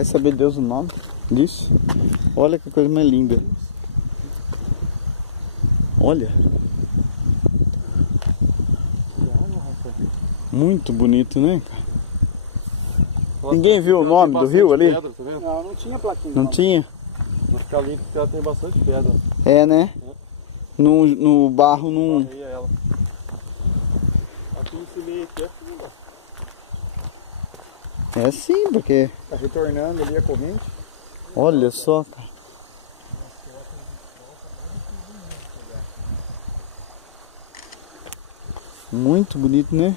Vai saber Deus o nome disso. Olha que coisa mais linda. Olha. Muito bonito, né, cara? Nossa, ninguém viu o nome do rio ali? Pedra, tá vendo? Não, não tinha plaquinha. Não tinha? Vai ficar limpo porque ela tem bastante pedra. É, né? No barro não... Barreia ela. Aqui nesse meio aqui é fundo. É sim, porque... Tá retornando ali a corrente. Olha só, cara. Muito bonito, né?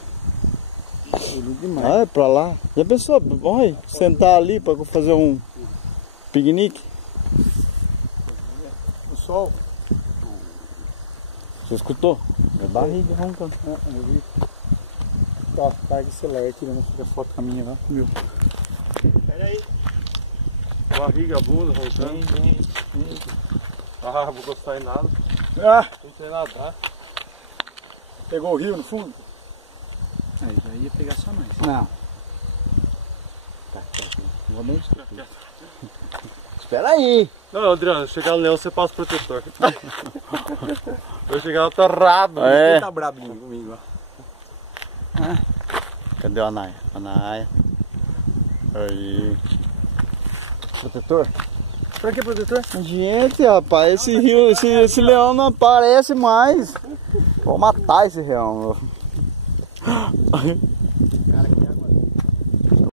Bonito demais. Ah, é pra lá. Já pensou? Olha, sentar ali pra fazer um piquenique. O sol. Você escutou? É barriga roncando. Eu vi. Ó, pega o celular aqui, vamos fazer foto com a minha lá. Viu? Pera aí. Barriga, bunda, roncando. Ah, vou gostar em nada. Ah! Não sei nadar. Pegou o rio no fundo? Aí já ia pegar só mais. Não. Tá, não vou nem espera aí. Não, Adriano, chegar no leão você passa o protetor. Eu chegar atorrado. É. Tá brabinho comigo, ó. Cadê a Anaia? Anaia. Aí. Protetor? Pra que protetor? Gente, rapaz, esse rio, esse leão não aparece mais. Vou matar esse leão.